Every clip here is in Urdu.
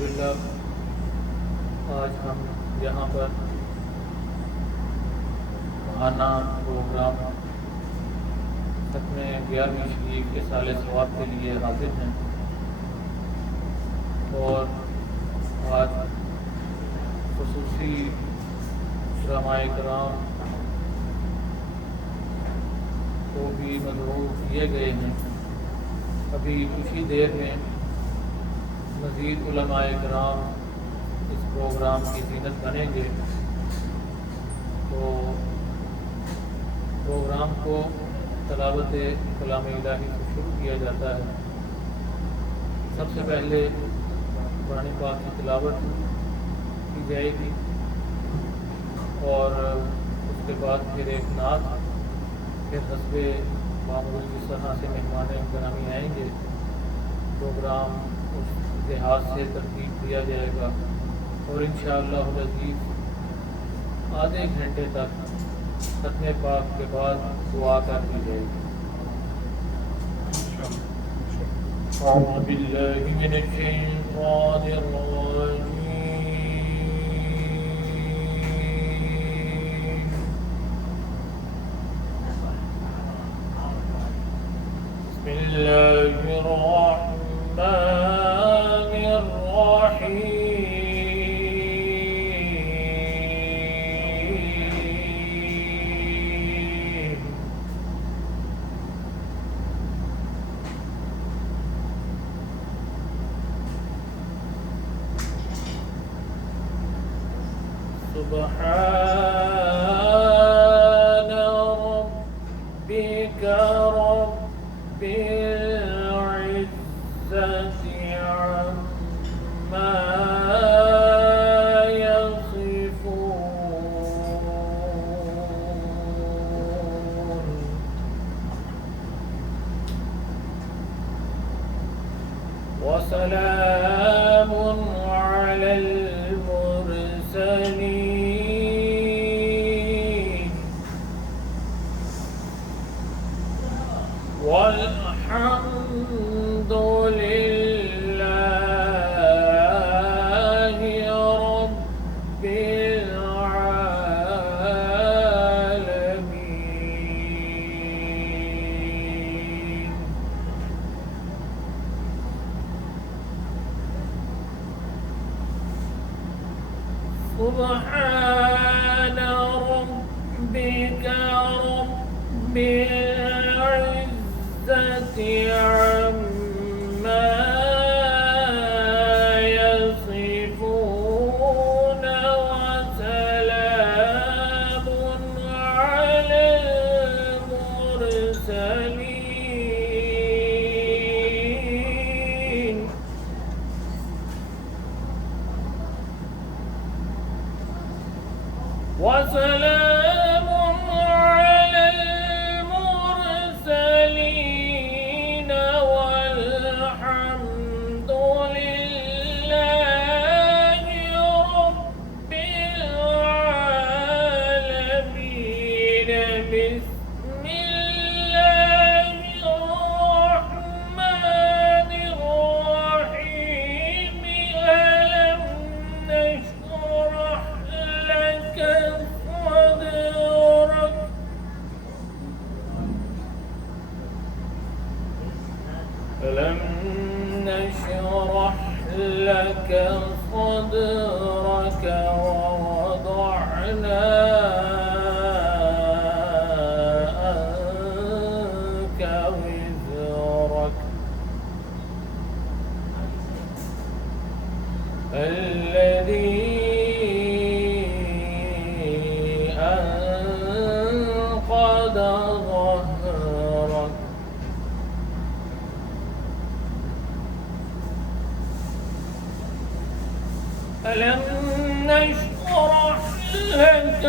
الحمدللہ آج ہم یہاں پر ماہانہ پروگرام ختم 11ویں شریف کے سال ثواب کے لیے حاضر ہیں، اور آج خصوصی علماء کرام کو بھی مدعو کیے گئے ہیں۔ ابھی کچھ ہی دیر میں مزید علماء کرام اس پروگرام کی زینت بنیں گے، تو پروگرام کو تلاوت کلام الہی سے شروع کیا جاتا ہے۔ سب سے پہلے قرآن پاک کی تلاوت کی جائے گی، اور اس کے بعد پھر ایک نعت، پھر حسب معمول کی طرح سے مہمان گرامی آئیں گے۔ پروگرام اس لحاظ سے ترتیب دیا جائے گا، اور انشاءاللہ العزیز آدھے گھنٹے تک ختم پاک کے بعد دعا کر دی جائے گی۔ اعوذ باللہ من الشیطان الرجیم، بسم اللہ الرحمن الرحیم۔ سبحان ربك رب العزة عما يصفون، وسلام على المرسلين، والحمد لله رب العالمين۔ سبحان ربك رب العزة عما يصفون، وسلام على المرسلين، وسلام على المرسلين، والحمد لله رب العالمين۔ بسم الله الرحمن الرحيم، ألم نشرح لك صدرك، ألم نشرح لك صدرك، ووضعنا عنك وزرك الذي أنقض ظهرك، ألم نشرح لك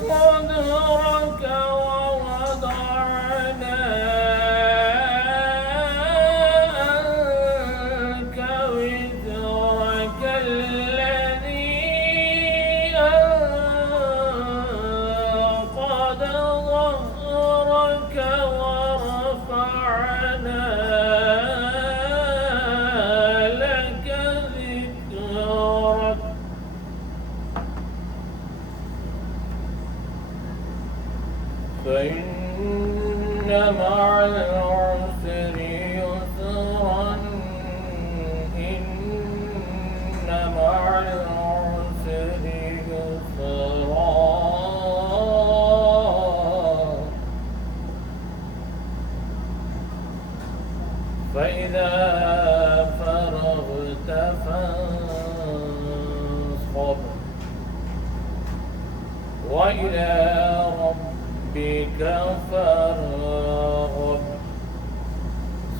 صدرك، ووضعنا عنك وزرك الذي أنقض ظهرك، ورفعنا لك ذكرك، فإذا فرغت فانصب وإلى ربك فارغب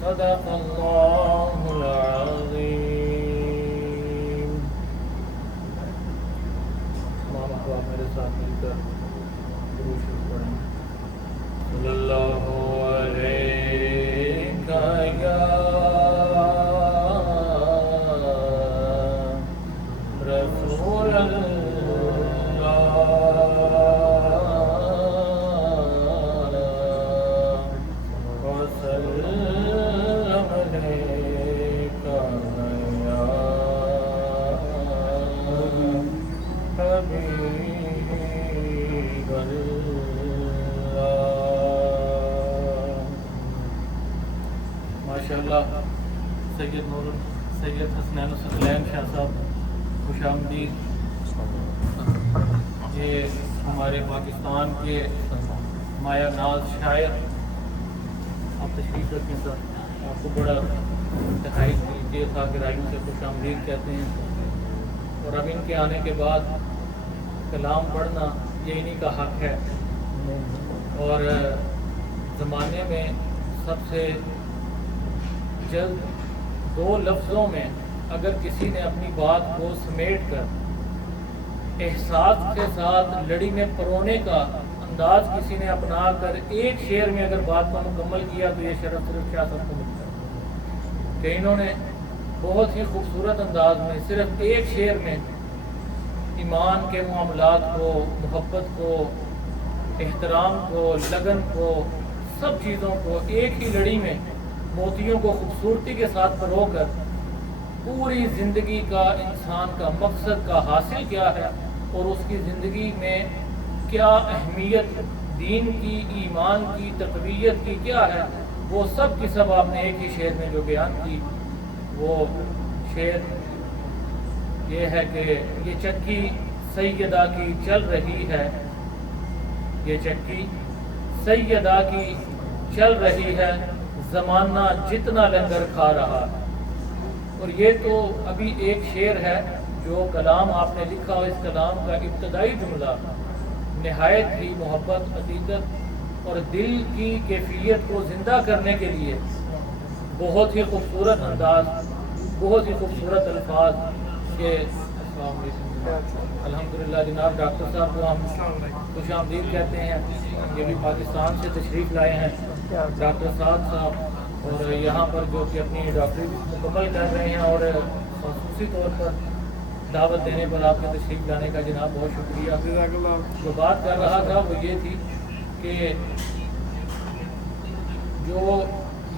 صدق الله العظيم. تمام احباب میرے ساتھ مل کر درود شریف پڑھیں. صلی اللہ علیہ یا رسول ماشاءاللہ. سید حسنین الثقلین شاہ صاحب خوش آمدید. یہ ہمارے پاکستان کے مایا ناز شاعر. آپ تشریف رکھیں سر. آپ کو بڑا انتہائی دل تھا کہ رائیوں سے خوش آمدید کہتے ہیں. اور اب ان کے آنے کے بعد کلام پڑھنا یہ انہی کا حق ہے. اور زمانے میں سب سے جلد دو لفظوں میں اگر کسی نے اپنی بات کو سمیٹ کر احساس کے ساتھ لڑی میں پرونے کا انداز کسی نے اپنا کر ایک شعر میں اگر بات کو مکمل کیا تو یہ شرف صرف شاہ صاحب کو ملتا ہے کہ انہوں نے بہت ہی خوبصورت انداز میں صرف ایک شعر میں ایمان کے معاملات کو، محبت کو، احترام کو، لگن کو، سب چیزوں کو ایک ہی لڑی میں موتیوں کو خوبصورتی کے ساتھ پرو کر پوری زندگی کا انسان کا مقصد کا حاصل کیا ہے اور اس کی زندگی میں کیا اہمیت دین کی، ایمان کی، تقویت کی کیا ہے، وہ سب کی سب آپ نے ایک ہی شعر میں جو بیان کی. وہ شعر یہ ہے کہ یہ چکی سیدہ کی چل رہی ہے، یہ چکی سیدہ کی چل رہی ہے، زمانہ جتنا لنگر کھا رہا ہے. اور یہ تو ابھی ایک شعر ہے جو کلام آپ نے لکھا. اور اس کلام کا ابتدائی جملہ نہایت ہی محبت، عقیدت اور دل کی کیفیت کو زندہ کرنے کے لیے بہت ہی خوبصورت انداز، بہت ہی خوبصورت الفاظ کے. السلام علیکم. الحمدللہ جناب ڈاکٹر صاحب کو ہم خوش آمدید کہتے ہیں. یہ بھی پاکستان سے تشریف لائے ہیں ڈاکٹر صاحب اور یہاں پر جو کہ اپنی ڈاکٹری مکمل کر رہے ہیں. اور خصوصی طور پر دعوت دینے پر آپ کے تشریف لانے کا جناب بہت شکریہ. جو بات کر رہا تھا وہ یہ تھی کہ جو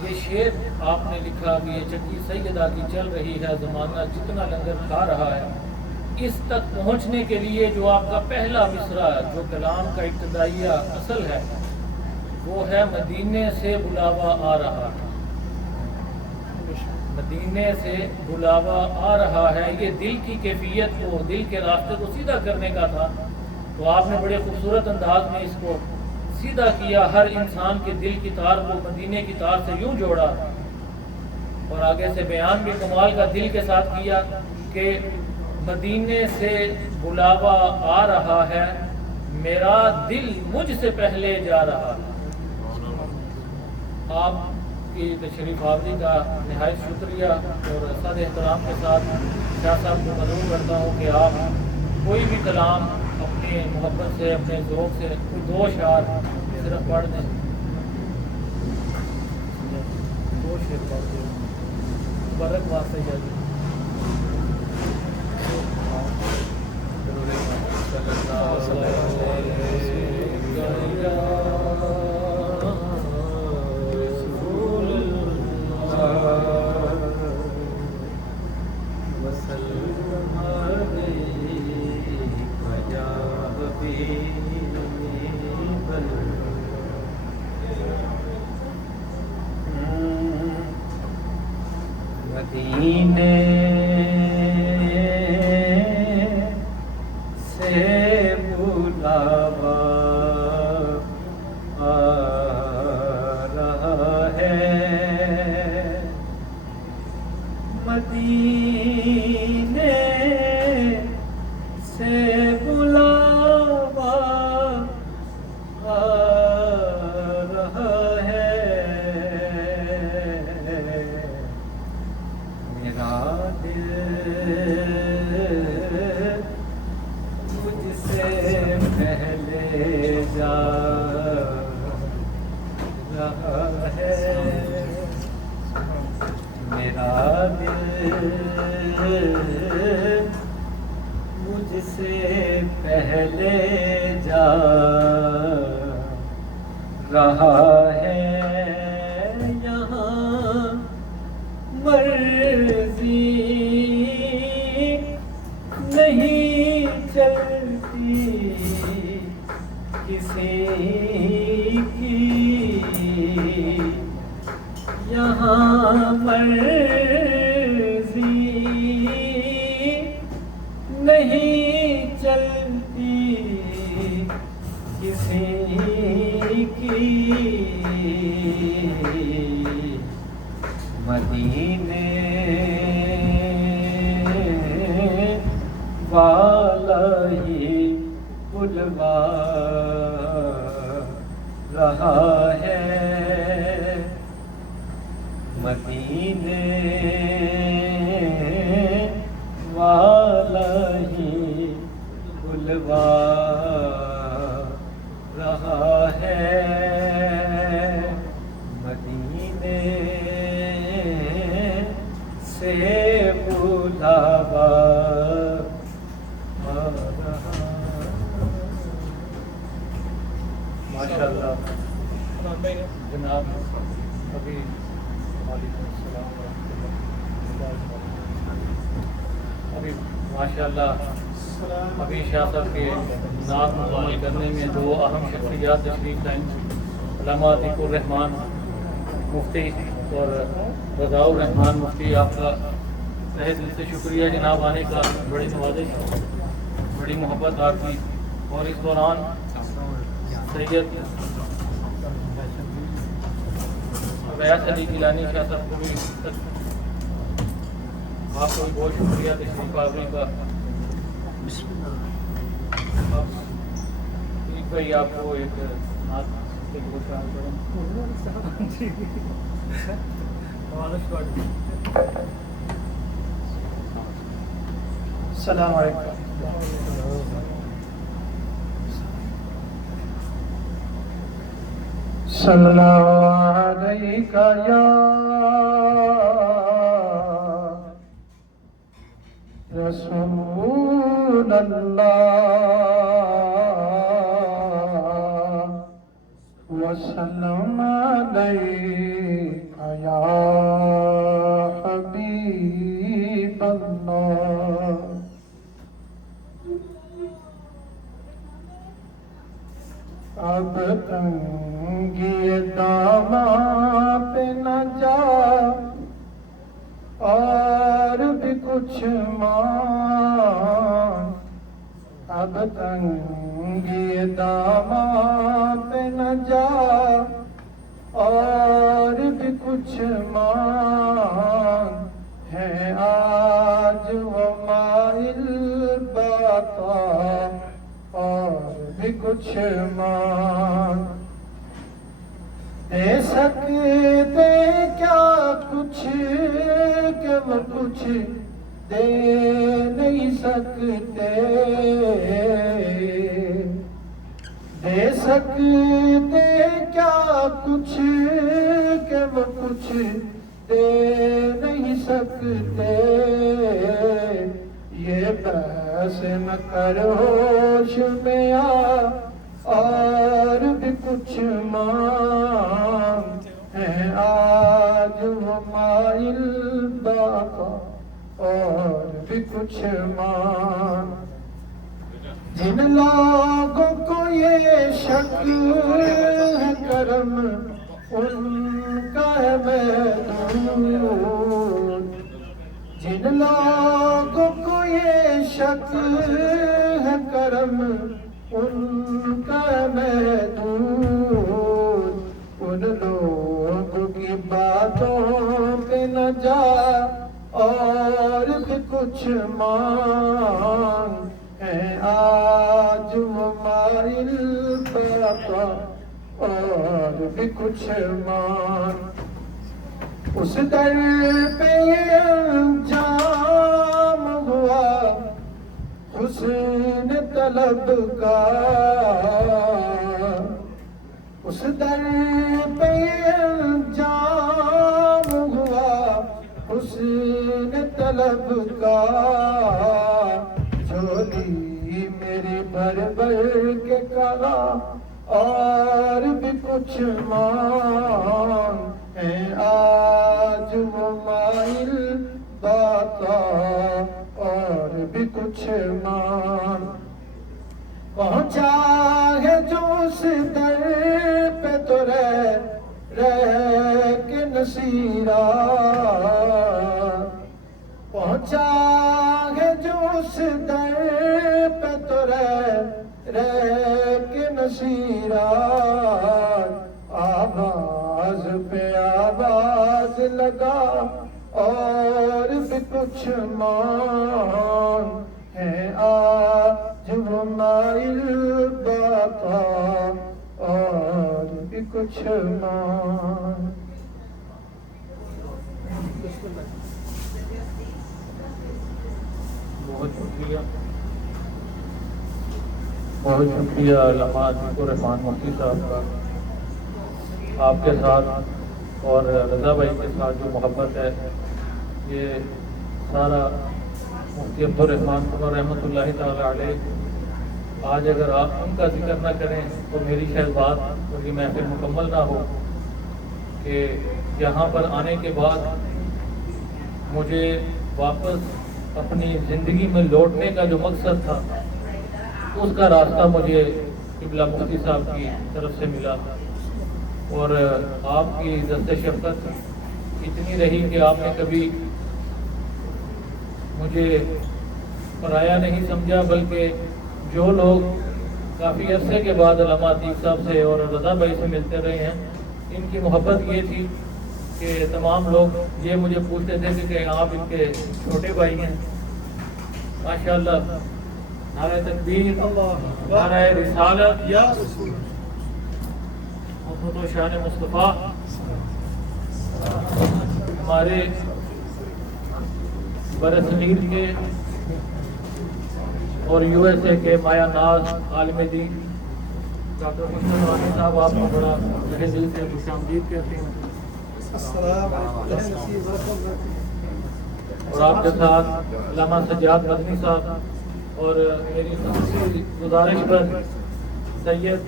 یہ شعر آپ نے لکھا کہ یہ چکی سیدہ کی چل رہی ہے، زمانہ جتنا لنگر کھا رہا ہے، اس تک پہنچنے کے لیے جو آپ کا پہلا مصرع جو کلام کا ابتدائیہ اصل ہے وہ ہے مدینے سے بلاوا آ رہا ہے. مدینے سے بلاوا آ رہا ہے، یہ دل کی کیفیت کو، دل کے راستے کو سیدھا کرنے کا تھا. تو آپ نے بڑے خوبصورت انداز میں اس کو سیدھا کیا، ہر انسان کے دل کی تار کو مدینے کی تار سے یوں جوڑا. اور آگے سے بیان بھی کمال کا دل کے ساتھ کیا کہ مدینے سے بلاوا آ رہا ہے، میرا دل مجھ سے پہلے جا رہا ہے. آپ کی تشریف آوری کا نہایت شکریہ اور صد احترام کے ساتھ شاہ صاحب کو مدعو کرتا ہوں کہ آپ کوئی بھی کلام اپنی محبت سے، اپنے ذوق سے کوئی دو اشعار صرف پڑھ دیں. دو شعر پڑھ دیں برک واسطے جائے. مدینے سے بلاوا آ رہا ہے، مدینے سے بلاوا آ رہا ہے، میرا دل مجھ سے پہلے جا رہا ہے، میرا دل مجھ سے پہلے جا رہا ہے، یہاں مرضی نہیں چلتی کسی کی، یہاں مرضی نہیں چلتی کسی کی، مدینے والا ہی بلوا رہا ہے، مدینے والا ہی بلوا رہا ہے، مدینے سے بلاوا آ رہا۔ ماشاءاللہ جناب، ابھی وعلیکم السلام ورحمۃ اللہ، ابھی ماشاءاللہ ابھی شاہ صاحب کے نعت مکمل کرنے میں دو اہم شخصیات تشریف لائیں، علامہ عتیق الرحمان مفتی اور رضاء الرحمان مفتی، آپ کا تہہ دل سے شکریہ جناب آنے کا، بڑی نوازش، بڑی محبت آپ کی، اور اس دوران سید ویاس علی گیلانی شاہ صاحب کو بھی آپ کو بھی بہت شکریہ تشریف آوری کا۔ ایک بھائی آپ کو ایک نعت ایک بشار کریں۔ السلام علیکم۔ صلی اللہ علیک یا رسول اللہ، وسلم علیک یا حبیب اللہ۔ اب تنگی داماں پہ نہ جا، اور بھی کچھ مانگ، اب تنگی داماں پہ نہ جا، اور بھی کچھ مانگ، ہے آج وہ مائل بقا، اور بھی کچھ مانگ، دے سکتے کیا کچھ کہ وہ کچھ دے نہیں سکتے، دے سکتے کیا کچھ کہ وہ کچھ دے نہیں سکتے، یہ بحث نہ کر ہوش میں آ، اور بھی کچھ مانگ، ہے آج وہ مائل بقا، اور بھی کچھ مانگ، جن لوگوں کو یہ شک ہے کرم ان کا ہے محدود، جن لوگوں کو یہ شک ہے کرم ان کا محدود، ان لوگوں کی باتوں پہ نہ جا، اور بھی کچھ مانگ ہے آج ممائل بابا، اور بھی کچھ مانگ اس در پہ یہ انجام ہوا حسن طلب کا، اس در پہ یہ انجام ہوا حسن طلب کا، جھولی میری بھر بھر کے کہا اور بھی کچھ مانگ ہے آج ممائل داتا، اور بھی کچھ مانگ پہنچا ہے جو اس در پہ تو رہ کے نصیرہ، پہنچا ہے جو اس در پہ تو رہ کے نصیرہ، آواز پہ آواز لگا اور بھی کچھ مانگ ہے آج ممائل داتا، اور بھی کچھ مانگ بہت شکریہ، بہت شکریہ علامہ عتیق الرحمان مفتی صاحب کا۔ آپ کے ساتھ اور رضا بھائی کے ساتھ جو محبت ہے، یہ سارا مفتی عبد الرحمان رحمۃ اللہ تعالی علیہ، آج اگر آپ ان کا ذکر نہ کریں تو میری شاید بات اور یہ محفل مکمل نہ ہو، کہ یہاں پر آنے کے بعد مجھے واپس اپنی زندگی میں لوٹنے کا جو مقصد تھا، اس کا راستہ مجھے قبلہ مفتی صاحب کی طرف سے ملا، اور آپ کی دست شفقت اتنی رہی کہ آپ نے کبھی مجھے پرایا نہیں سمجھا، بلکہ جو لوگ کافی عرصے کے بعد علامہ عتیق صاحب سے اور رضا بھائی سے ملتے رہے ہیں، ان کی محبت یہ تھی کہ تمام لوگ یہ مجھے پوچھتے تھے کہ آپ ان کے چھوٹے بھائی ہیں۔ ماشاءاللہ، نعرہ تکبیر، نعرہ رسالت، یا محمد و شان مصطفیٰ۔ ہمارے برصغیر کے اور یو ایس اے کے مایا ناز عالم دین ڈاکٹر مشتاق نورانی صاحب، آپ کو بڑا تہہ دل سے خوش آمدید کہتے ہیں، اور آپ کے ساتھ علامہ سجاد مدنی صاحب، اور میری خصوصی گزارش پر سید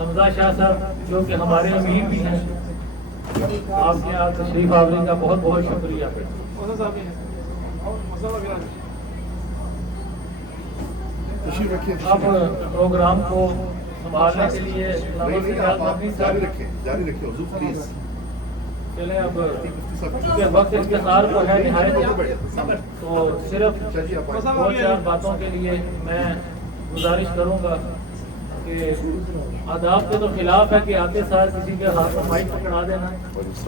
حمزہ شاہ صاحب جو کہ ہمارے امیر بھی ہیں، آپ کے یہاں تشریف آوری کا بہت بہت شکریہ۔ اب پروگرام کو سنبھالنے کے لیے چلیں، اب وقت اختصار کو ہے نہایت، تو صرف دو چار باتوں کے لیے میں گزارش کروں گا کہ آداب کے تو خلاف ہے کہ آتے ساتھ کسی کے ہاتھ میں مائک پکڑا دینا،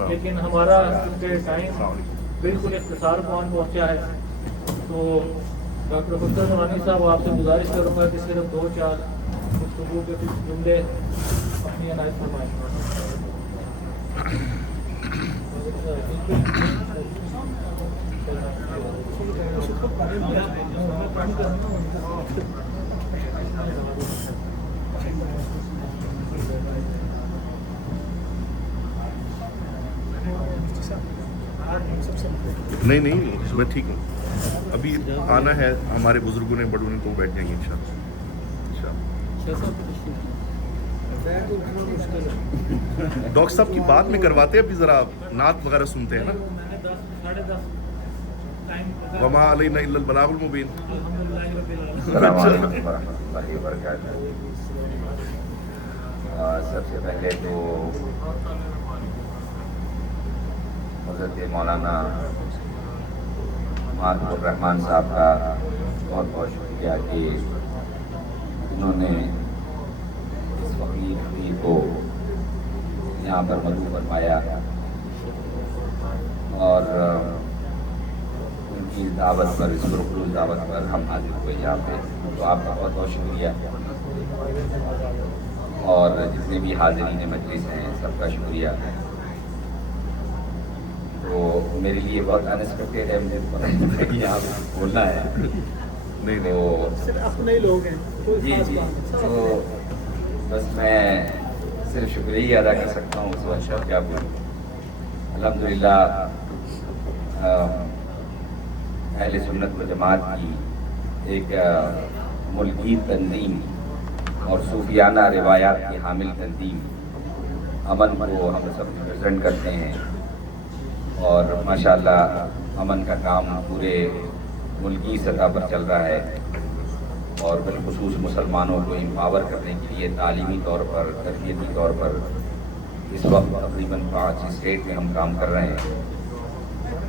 لیکن ہمارا ٹائم بالکل اختصار پہنچا ہے، تو ڈاکٹر مشتاق نورانی صاحب آپ سے گزارش کروں گا کہ صرف دو چار گفتگو کے کچھ جملے اپنی عنایت فرمائیں۔ نہیں میں ٹھیک ہوں، ابھی آنا ہے ہمارے بزرگوں نے بڑوں نے، تو بیٹھ جائیں گے انشاءاللہ۔ ڈاکٹر صاحب کی بات میں کرواتے ہیں، ابھی ذرا نعت وغیرہ سنتے ہیں نا۔ وما علینا الا البلاغ المبین۔ السلام علیکم ورحمۃ اللہ وبرکاتہ۔ سب سے پہلے تو حضرت مولانا عاطف الرحمان صاحب کا بہت بہت شکریہ کہ انہوں نے اس فقیر کو یہاں پر مدعو فرمایا، اور کی دعوت پر، اس پرخلوص دعوت پر ہم حاضر ہوئے یہاں پہ، تو آپ کا بہت بہت شکریہ، اور جتنے بھی حاضرین مجلس ہیں سب کا شکریہ۔ تو میرے لیے بہت انیکسپیکٹڈ ہے، مجھے پتہ نہیں تھا کہ یہاں پہ بولنا ہے، نہیں تو صرف اپنے ہی لوگ ہیں، جی جی، تو بس میں صرف شکریہ ہی ادا کر سکتا ہوں، اس وقت کیا بولوں۔ الحمدللہ اہل سنت و جماعت کی ایک ملکی تنظیم اور صوفیانہ روایات کی حامل تنظیم امن کو ہم سب ریپرزینٹ کرتے ہیں، اور ماشاءاللہ امن کا کام پورے ملکی سطح پر چل رہا ہے، اور بالخصوص مسلمانوں کو امپاور کرنے کے لیے تعلیمی طور پر، تربیتی طور پر اس وقت تقریباً 5 اسٹیٹ میں ہم کام کر رہے ہیں۔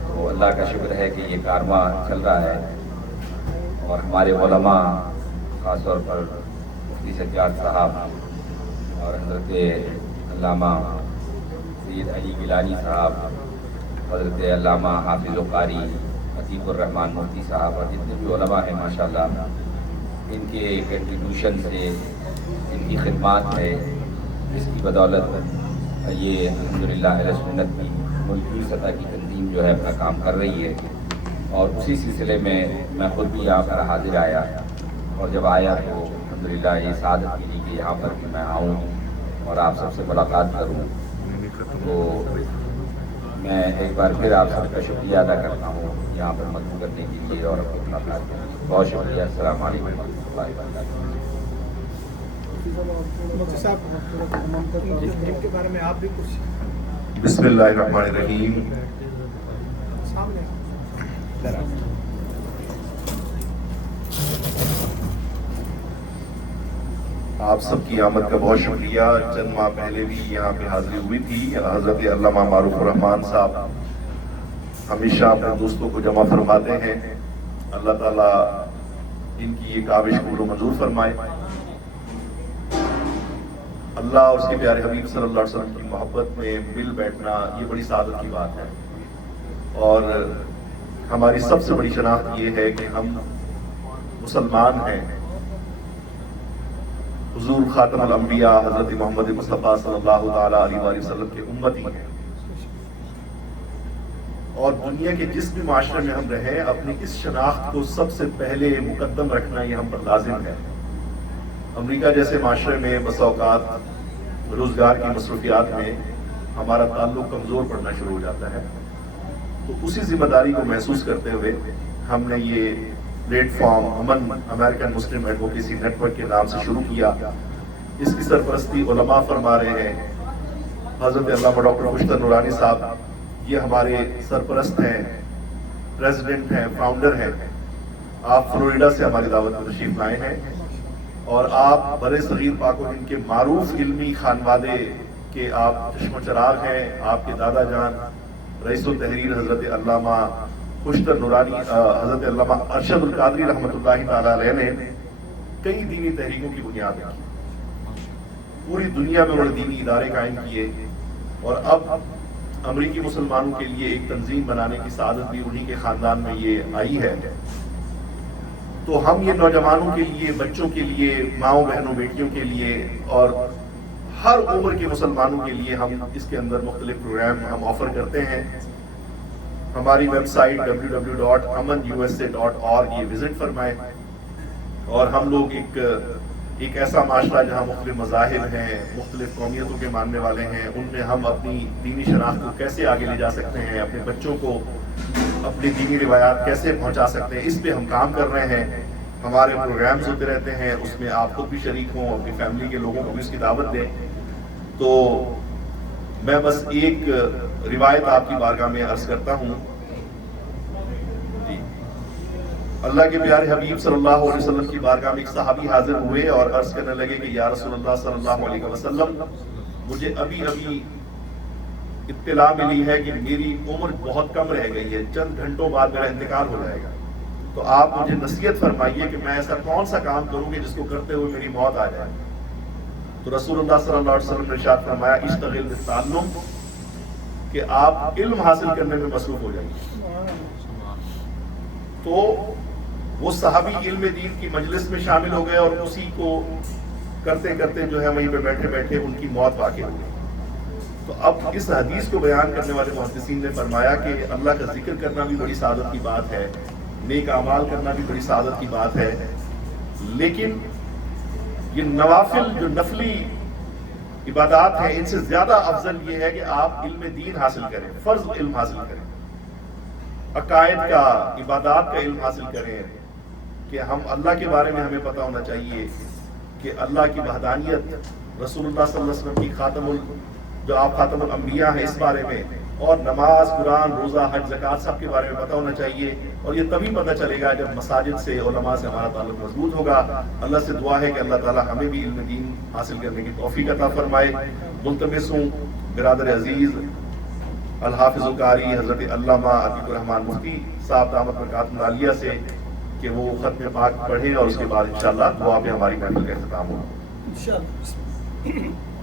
تو اللہ کا شکر ہے کہ یہ کارواں چل رہا ہے، اور ہمارے علماء خاص طور پر مفتی سجاد صاحب اور حضرت علامہ سید علی گیلانی صاحب، حضرت علامہ حافظ قاری عتیق الرحمن مفتی صاحب، اور جتنے بھی علماء ہیں ماشاءاللہ، ان کے کنٹریبیوشن سے، ان کی خدمات ہے، اس کی بدولت یہ الحمدللہ اہل سنت کی ملکی سطح کی تنظیم جو ہے اپنا کام کر رہی ہے۔ اور اسی سلسلے میں خود بھی یہاں پر حاضر آیا، اور جب آیا تو الحمدللہ یہ سعادت ملی کہ یہاں پر کہ میں آؤں اور آپ سب سے ملاقات کروں۔ تو میں ایک بار پھر آپ سب کا شکریہ ادا کرتا ہوں یہاں پر مدعو کرنے کے لیے اور اپنی ملاقات کرنے کے لیے۔ بہت شکریہ، السلام علیکم ورحمۃ اللہ وبرکاتہ۔ مفتی صاحب جن کے بارے میں آپ بھی کچھ بسم اللہ الرحمن الرحیم۔ سامنے آپ سب کی آمد کا بہت شکریہ۔ چند ماہ پہلے بھی یہاں پہ حاضری ہوئی تھی۔ حضرت علامہ معروف الرحمان صاحب ہمیشہ اپنے دوستوں کو جمع فرماتے ہیں، اللہ تعالیٰ ان کی یہ کاوش قبول و منظور فرمائے۔ اللہ اور اس کے پیارے حبیب صلی اللہ علیہ وسلم کی محبت میں مل بیٹھنا یہ بڑی سعادت کی بات ہے، اور ہماری سب سے بڑی شناخت یہ ہے کہ ہم مسلمان ہیں، حضور خاتم الانبیاء حضرت محمد مصطفیٰ صلی اللہ تعالیٰ علیہ وآلہ وسلم کے امتی ہیں، اور دنیا کے جس بھی معاشرے میں ہم رہیں اپنی اس شناخت کو سب سے پہلے مقدم رکھنا یہ ہم پر لازم ہے۔ امریکہ جیسے معاشرے میں بسا اوقات روزگار کی مصروفیات میں ہمارا تعلق کمزور پڑنا شروع ہو جاتا ہے، تو اسی ذمہ داری کو محسوس کرتے ہوئے ہم نے یہ platform Aman American Muslim advocacy network کے نام سے شروع کیا۔ اس کی سرپرستی علماء فرما رہے ہیں، حضرت علامہ ڈاکٹر خوشتر نورانی صاحب یہ ہمارے سرپرست ہیں، پریزیڈنٹ ہیں، فاؤنڈر ہیں۔ آپ فلوریڈا سے ہماری دعوت میں تشریف لائے ہیں، اور آپ برِ صغیر پاک و ہند کے معروف علمی خانوادے کے آپ چشم و چراغ ہیں۔ آپ کے دادا جان رئیس التحریر حضرت علامہ خوشتر نورانی، حضرت علامہ ارشد القادری رحمۃ اللہ تعالیٰ علیہ نے کئی دینی تحریکوں کی بنیاد رکھی، پوری دنیا میں بڑے دینی ادارے قائم کیے، اور اب امریکی مسلمانوں کے لیے ایک تنظیم بنانے کی سعادت بھی انہی کے خاندان میں یہ آئی ہے۔ تو ہم یہ نوجوانوں کے لیے، بچوں کے لیے، ماؤں بہنوں بیٹیوں کے لیے اور ہر عمر کے مسلمانوں کے لیے ہم اس کے اندر مختلف پروگرام ہم آفر کرتے ہیں۔ ہماری ویب سائٹ www.amanusa.org یہ وزٹ فرمائیں، اور ہم لوگ ایک ایسا معاشرہ جہاں مختلف مذاہب ہیں، مختلف قومیتوں کے ماننے والے ہیں، ان میں ہم اپنی دینی شناخت کو کیسے آگے لے جا سکتے ہیں، اپنے بچوں کو اپنی دینی روایات کیسے پہنچا سکتے ہیں، اس پہ ہم کام کر رہے ہیں۔ ہمارے پروگرامز ہوتے رہتے ہیں، اس میں آپ خود بھی شریک ہوں، اپنی فیملی کے لوگوں کو بھی اس کی دعوت دیں۔ تو میں بس ایک روایت آپ کی بارگاہ میں عرض کرتا ہوں۔ جی، اللہ کے پیارے حبیب صلی اللہ علیہ وسلم کی بارگاہ میں ایک صحابی حاضر ہوئے اور عرض کرنے لگے کہ یا رسول اللہ صلی اللہ علیہ وسلم، مجھے ابھی اطلاع ملی ہے کہ میری عمر بہت کم رہ گئی ہے، چند گھنٹوں بعد میرا انتقال ہو جائے گا، تو آپ مجھے نصیحت فرمائیے کہ میں ایسا کون سا کام کروں گے جس کو کرتے ہوئے میری موت آ جائے۔ تو رسول اللہ صلی اللہ علیہ وسلم نے ارشاد فرمایا اشتغل بالتعلم، کہ آپ علم حاصل کرنے میں مصروف ہو جائیے۔ تو وہ صحابی علم دین کی مجلس میں شامل ہو گئے اور اسی کو کرتے کرتے جو ہے وہیں پہ بیٹھے بیٹھے ان کی موت واقع ہو گئی. تو اب اس حدیث کو بیان کرنے والے محدثین نے فرمایا کہ اللہ کا ذکر کرنا بھی بڑی سعادت کی بات ہے, نیک اعمال کرنا بھی بڑی سعادت کی بات ہے, لیکن یہ نوافل جو نفلی عبادات ہیں ان سے زیادہ افضل یہ ہے کہ آپ علم دین حاصل کریں, فرض علم حاصل کریں, عقائد کا, عبادات کا علم حاصل کریں, کہ ہم اللہ کے بارے میں ہمیں پتہ ہونا چاہیے کہ اللہ کی وحدانیت, رسول اللہ صلی اللہ علیہ وسلم کی جو آپ خاتم الانبیاء ہیں اس بارے میں, اور نماز, قرآن, روزہ, حج, زکوٰۃ سب کے بارے میں پتہ ہونا چاہیے. اور یہ تبھی پتہ چلے گا جب مساجد سے, علماء سے ہمارا تعلق مضبوط ہوگا. اللہ سے دعا ہے کہ اللہ تعالیٰ ہمیں بھی علم دین حاصل کرنے کی توفیق عطا فرمائے. ملتمس ہوں برادر عزیز الحافظ القاری حضرت علامہ عتیق الرحمان مفتی صاحب دامت برکاتہ العالیہ سے کہ وہ ختم پاک پڑھیں اور اس کے بعد انشاءاللہ دعا پہ ہماری محفل کا اختتام ہو. انشاءاللہ.